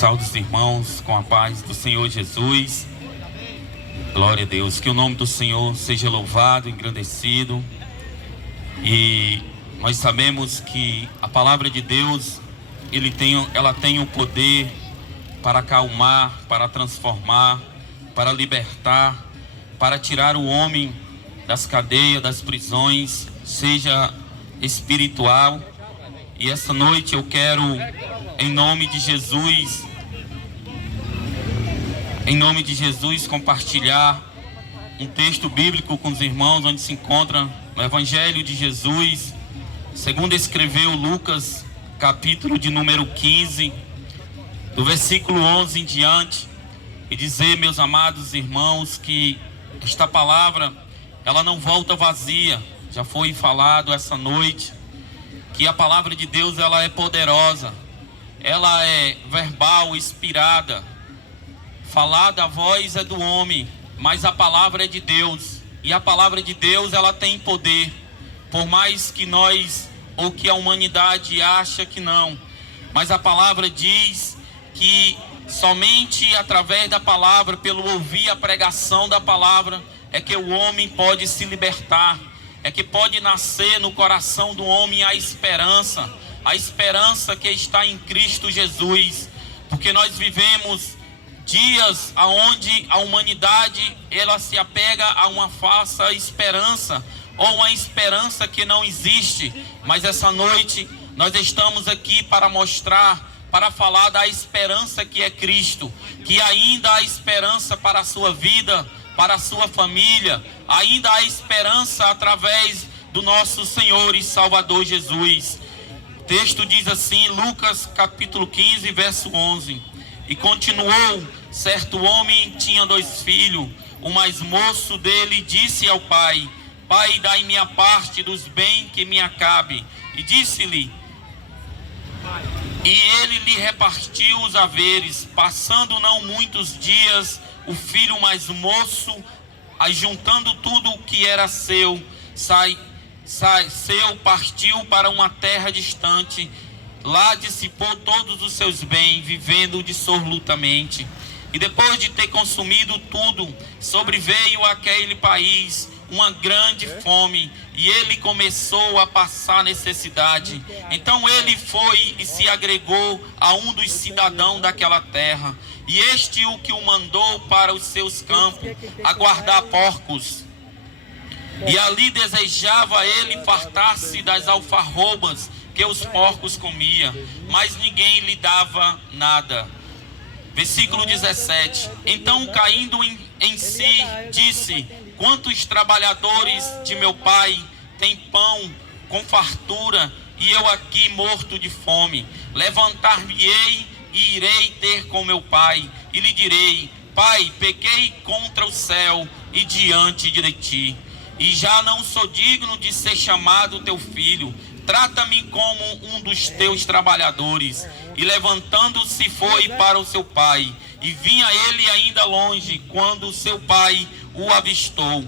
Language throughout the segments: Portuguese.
Saúde os irmãos com a paz do Senhor Jesus. Glória a Deus. Que o nome do Senhor seja louvado, engrandecido. E nós sabemos que a palavra de Deus, ela tem o poder para acalmar, para transformar, para libertar, para tirar o homem das cadeias, das prisões, seja espiritual. E essa noite eu quero, em nome de Jesus, compartilhar um texto bíblico com os irmãos, onde se encontra no Evangelho de Jesus, segundo escreveu Lucas, capítulo de número 15, do versículo 11 em diante, e dizer, meus amados irmãos, que esta palavra, ela não volta vazia. Já foi falado essa noite que a palavra de Deus, ela é poderosa, ela é verbal, inspirada. Falada a voz é do homem, mas a palavra é de Deus. E a palavra de Deus, ela tem poder. Por mais que nós, ou que a humanidade acha que não, mas a palavra diz que somente através da palavra, pelo ouvir a pregação da palavra, é que o homem pode se libertar. É que pode nascer no coração do homem a esperança que está em Cristo Jesus. Porque nós vivemos dias onde a humanidade, ela se apega a uma falsa esperança, ou uma esperança que não existe. Mas essa noite nós estamos aqui para mostrar, para falar da esperança que é Cristo, que ainda há esperança para a sua vida, para a sua família, ainda há esperança através do nosso Senhor e Salvador Jesus. O texto diz assim, Lucas capítulo 15, verso 11. E continuou, certo homem tinha 2 filhos. O mais moço dele disse ao pai: Pai, dai-me a parte dos bens que me acabe. E disse-lhe, e ele lhe repartiu os haveres. Passando não muitos dias, o filho mais moço, ajuntando tudo o que era seu, partiu para uma terra distante. Lá dissipou todos os seus bens, vivendo dissolutamente. E depois de ter consumido tudo, sobreveio àquele país uma grande fome, e ele começou a passar necessidade. Então ele foi e se agregou a um dos cidadãos daquela terra, e este o que o mandou para os seus campos, a guardar porcos. E ali desejava ele fartar-se das alfarrobas que os porcos comiam, mas ninguém lhe dava nada. Versículo 17. Então, caindo em si, disse: Quantos trabalhadores de meu pai têm pão com fartura, e eu aqui morto de fome? Levantar-me-ei e irei ter com meu pai, e lhe direi: Pai, pequei contra o céu e diante de ti, e já não sou digno de ser chamado teu filho. Trata-me como um dos teus trabalhadores. E levantando-se foi para o seu pai. E vinha ele ainda longe, quando seu pai o avistou.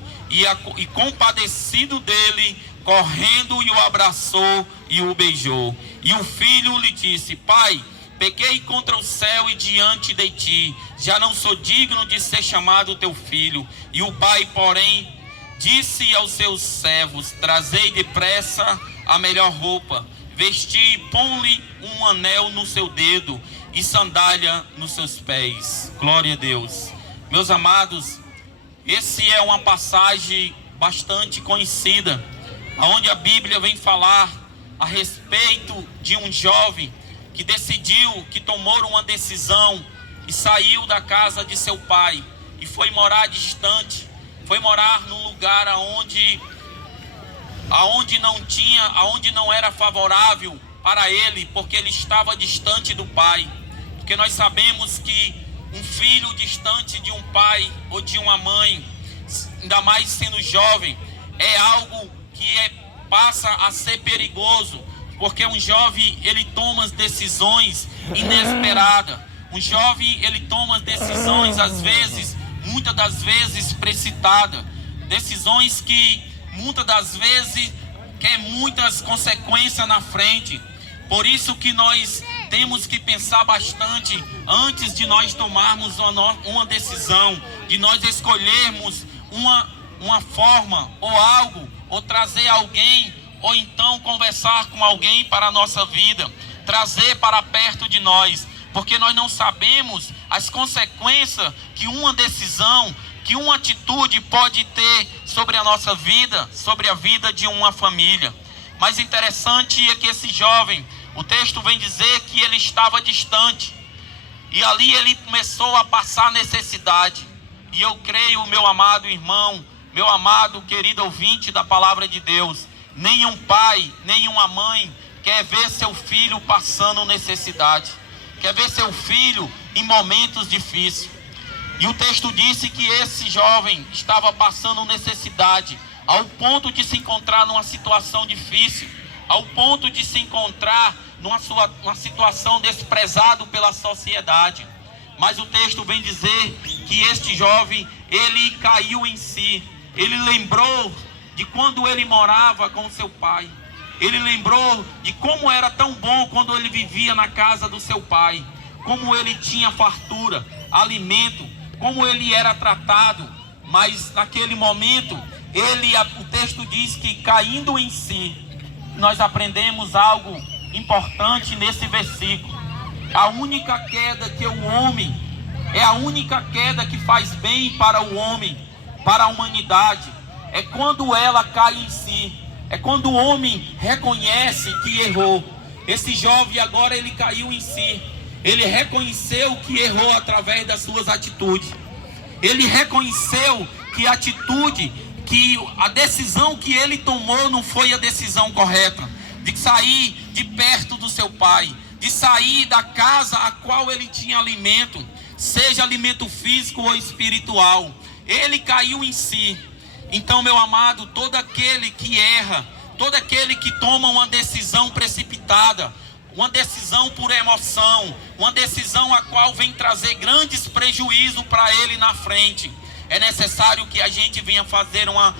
E compadecido dele, correndo, e o abraçou e o beijou. E o filho lhe disse: Pai, pequei contra o céu e diante de ti, já não sou digno de ser chamado teu filho. E o pai, porém, disse aos seus servos: Trazei depressa a melhor roupa, vesti e põe-lhe um anel no seu dedo e sandália nos seus pés. Glória a Deus. Meus amados, esse é uma passagem bastante conhecida, onde a Bíblia vem falar a respeito de um jovem que decidiu, que tomou uma decisão e saiu da casa de seu pai e foi morar distante, foi morar num lugar aonde não era favorável para ele, porque ele estava distante do pai. Porque nós sabemos que um filho distante de um pai ou de uma mãe, ainda mais sendo jovem, é algo que passa a ser perigoso, porque um jovem, ele toma as decisões inesperadas. Um jovem, ele toma as decisões, às vezes, muitas das vezes precipitadas, decisões que muitas das vezes quer muitas consequências na frente. Por isso que nós temos que pensar bastante antes de nós tomarmos uma decisão, de nós escolhermos uma forma ou algo, ou trazer alguém, ou então conversar com alguém para a nossa vida, trazer para perto de nós, porque nós não sabemos as consequências que uma decisão, que uma atitude pode ter sobre a nossa vida, sobre a vida de uma família. Mas interessante é que esse jovem, o texto vem dizer que ele estava distante, e ali ele começou a passar necessidade. E eu creio, meu amado irmão, meu amado querido ouvinte da palavra de Deus, nenhum pai, nenhuma mãe quer ver seu filho passando necessidade, quer ver seu filho em momentos difíceis. E o texto disse que esse jovem estava passando necessidade, ao ponto de se encontrar numa situação difícil, ao ponto de se encontrar numa situação desprezado pela sociedade. Mas o texto vem dizer que este jovem, ele caiu em si. Ele lembrou de quando ele morava com seu pai. Ele lembrou de como era tão bom quando ele vivia na casa do seu pai, como ele tinha fartura, alimento, como ele era tratado. Mas naquele momento, o texto diz que caindo em si, nós aprendemos algo importante nesse versículo. A única queda que o homem, é a única queda que faz bem para o homem, para a humanidade, é quando ela cai em si, é quando o homem reconhece que errou. Esse jovem agora ele caiu em si, ele reconheceu que errou através das suas atitudes, ele reconheceu que a atitude, que a decisão que ele tomou não foi a decisão correta, de sair de perto do seu pai, de sair da casa a qual ele tinha alimento, seja alimento físico ou espiritual. Ele caiu em si. Então, meu amado, todo aquele que erra, todo aquele que toma uma decisão precipitada, uma decisão por emoção, uma decisão a qual vem trazer grandes prejuízos para ele na frente, é necessário que a gente venha fazer uma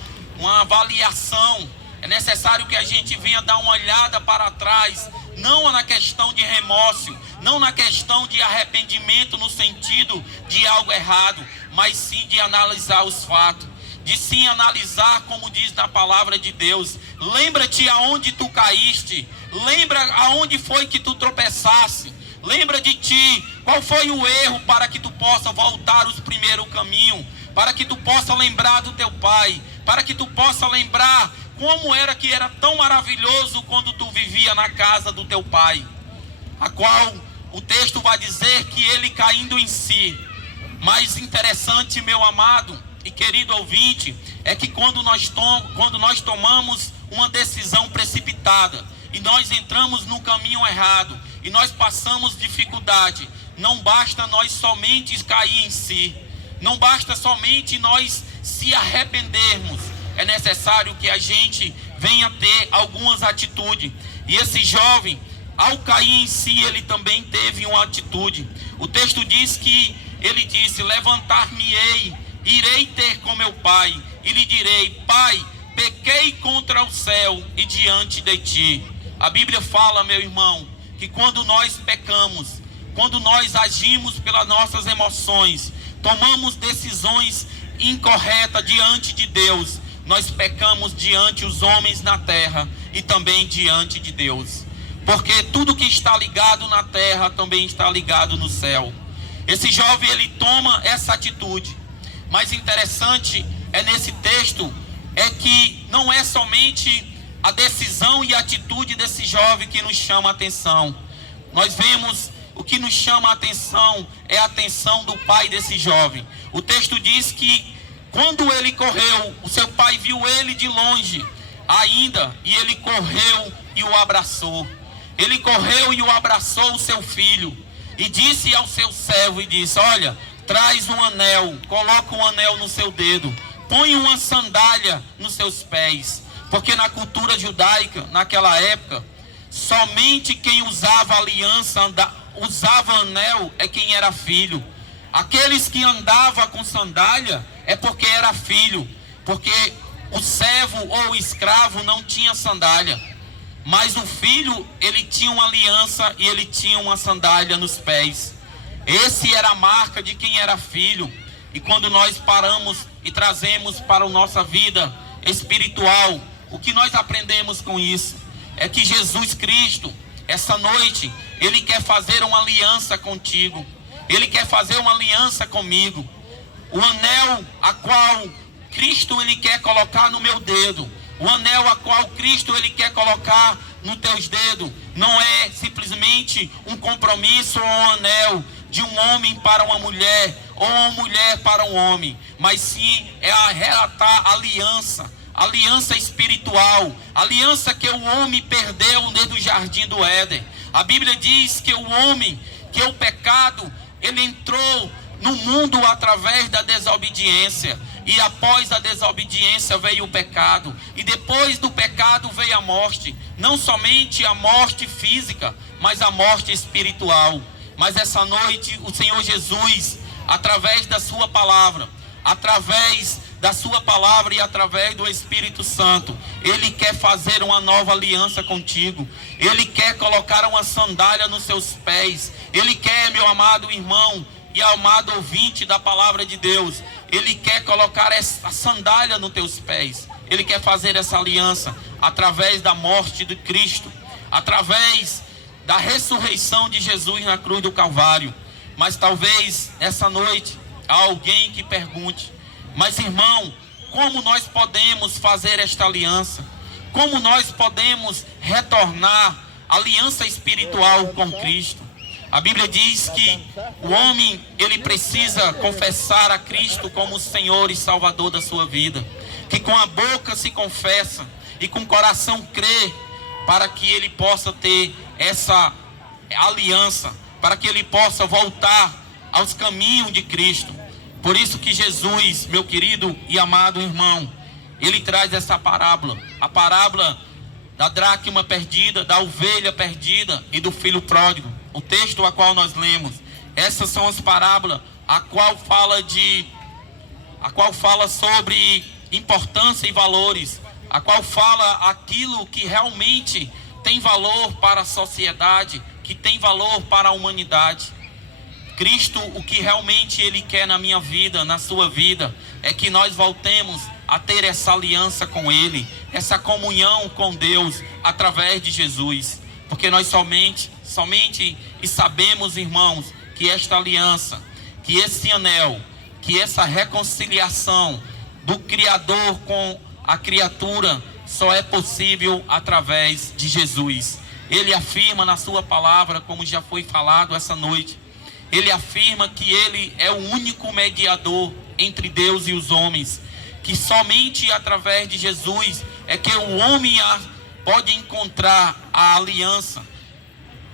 avaliação. É necessário que a gente venha dar uma olhada para trás, não na questão de remorso, não na questão de arrependimento no sentido de algo errado, mas sim de analisar os fatos, de sim analisar, como diz na palavra de Deus. Lembra-te aonde tu caíste, lembra aonde foi que tu tropeçasse, lembra de ti, qual foi o erro para que tu possa voltar os primeiros caminhos, para que tu possa lembrar do teu pai, para que tu possa lembrar como era que era tão maravilhoso quando tu vivia na casa do teu pai, a qual o texto vai dizer que ele caindo em si. Mas interessante, meu amado e querido ouvinte, é que quando nós tomamos uma decisão precipitada e nós entramos no caminho errado e nós passamos dificuldade, não basta nós somente cair em si, não basta somente nós se arrependermos. É necessário que a gente venha ter algumas atitudes. E esse jovem, ao cair em si, ele também teve uma atitude. O texto diz que ele disse: levantar-me-ei, irei ter com meu pai, e lhe direi: pai, pequei contra o céu e diante de ti. A Bíblia fala, meu irmão, que quando nós pecamos, quando nós agimos pelas nossas emoções, tomamos decisões incorretas diante de Deus, nós pecamos diante os homens na terra e também diante de Deus, porque tudo que está ligado na terra também está ligado no céu. Esse jovem, ele toma essa atitude. Mas interessante é nesse texto, é que não é somente a decisão e a atitude desse jovem que nos chama a atenção. Nós vemos, o que nos chama a atenção é a atenção do pai desse jovem. O texto diz que quando ele correu, o seu pai viu ele de longe ainda, e ele correu e o abraçou. Ele correu e o abraçou, o seu filho, e disse ao seu servo, e disse: olha, traz um anel, coloca um anel no seu dedo, põe uma sandália nos seus pés. Porque na cultura judaica, naquela época, somente quem usava aliança, usava anel, é quem era filho. Aqueles que andavam com sandália é porque era filho, porque o servo ou o escravo não tinha sandália. Mas o filho, ele tinha uma aliança e ele tinha uma sandália nos pés. Esse era a marca de quem era filho. E quando nós paramos e trazemos para a nossa vida espiritual, o que nós aprendemos com isso? É que Jesus Cristo, essa noite, Ele quer fazer uma aliança contigo. Ele quer fazer uma aliança comigo. O anel a qual Cristo Ele quer colocar no meu dedo, o anel a qual Cristo Ele quer colocar nos teus dedos, não é simplesmente um compromisso ou um anel de um homem para uma mulher, ou uma mulher para um homem, mas sim é a relatar aliança espiritual, aliança que o homem perdeu desde o jardim do Éden. A Bíblia diz que o homem, que o pecado, ele entrou no mundo através da desobediência, e após a desobediência veio o pecado, e depois do pecado veio a morte, não somente a morte física, mas a morte espiritual. Mas essa noite o Senhor Jesus, através da sua palavra, e através do Espírito Santo, Ele quer fazer uma nova aliança contigo. Ele quer colocar uma sandália nos seus pés. Ele quer, meu amado irmão e amado ouvinte da palavra de Deus, Ele quer colocar essa sandália nos teus pés. Ele quer fazer essa aliança através da morte de Cristo, através da ressurreição de Jesus na cruz do Calvário. Mas talvez essa noite há alguém que pergunte: mas irmão, como nós podemos fazer esta aliança? Como nós podemos retornar à aliança espiritual com Cristo? A Bíblia diz que o homem, ele precisa confessar a Cristo como Senhor e Salvador da sua vida, que com a boca se confessa e com o coração crê, para que ele possa ter essa aliança, para que ele possa voltar aos caminhos de Cristo. Por isso que Jesus, meu querido e amado irmão, ele traz essa parábola, a parábola da dracma perdida, da ovelha perdida e do filho pródigo. O texto a qual nós lemos, essas são as parábolas a qual fala sobre importância e valores, a qual fala aquilo que realmente tem valor para a sociedade, que tem valor para a humanidade. Cristo, o que realmente Ele quer na minha vida, na sua vida, é que nós voltemos a ter essa aliança com Ele, essa comunhão com Deus através de Jesus. Porque nós somente e sabemos, irmãos, que esta aliança, que esse anel, que essa reconciliação do Criador com a criatura só é possível através de Jesus. Ele afirma na sua palavra, como já foi falado essa noite, Ele afirma que Ele é o único mediador entre Deus e os homens, que somente através de Jesus é que o homem pode encontrar a aliança.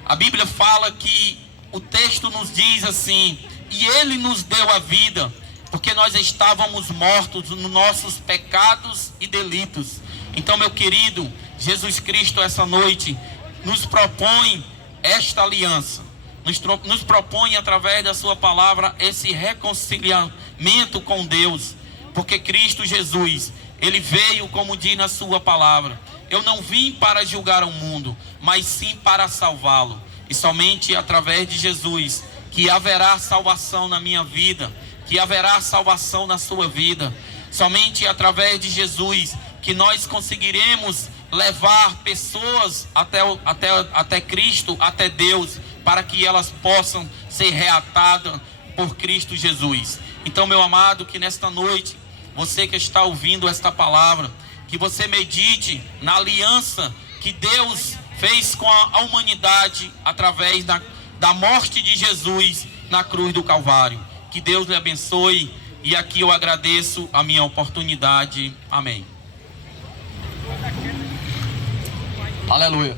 A Bíblia fala que o texto nos diz assim: e Ele nos deu a vida, porque nós estávamos mortos nos nossos pecados e delitos. Então, meu querido, Jesus Cristo essa noite nos propõe esta aliança, nos propõe através da sua palavra esse reconciliamento com Deus, porque Cristo Jesus, Ele veio, como diz na sua palavra: eu não vim para julgar o mundo, mas sim para salvá-lo. E somente através de Jesus que haverá salvação na minha vida, que haverá salvação na sua vida. Somente através de Jesus que nós conseguiremos levar pessoas até Cristo, até Deus, para que elas possam ser reatadas por Cristo Jesus. Então, meu amado, que nesta noite, você que está ouvindo esta palavra, que você medite na aliança que Deus fez com a humanidade através da morte de Jesus na cruz do Calvário. Que Deus lhe abençoe, e aqui eu agradeço a minha oportunidade. Amém. Aleluia.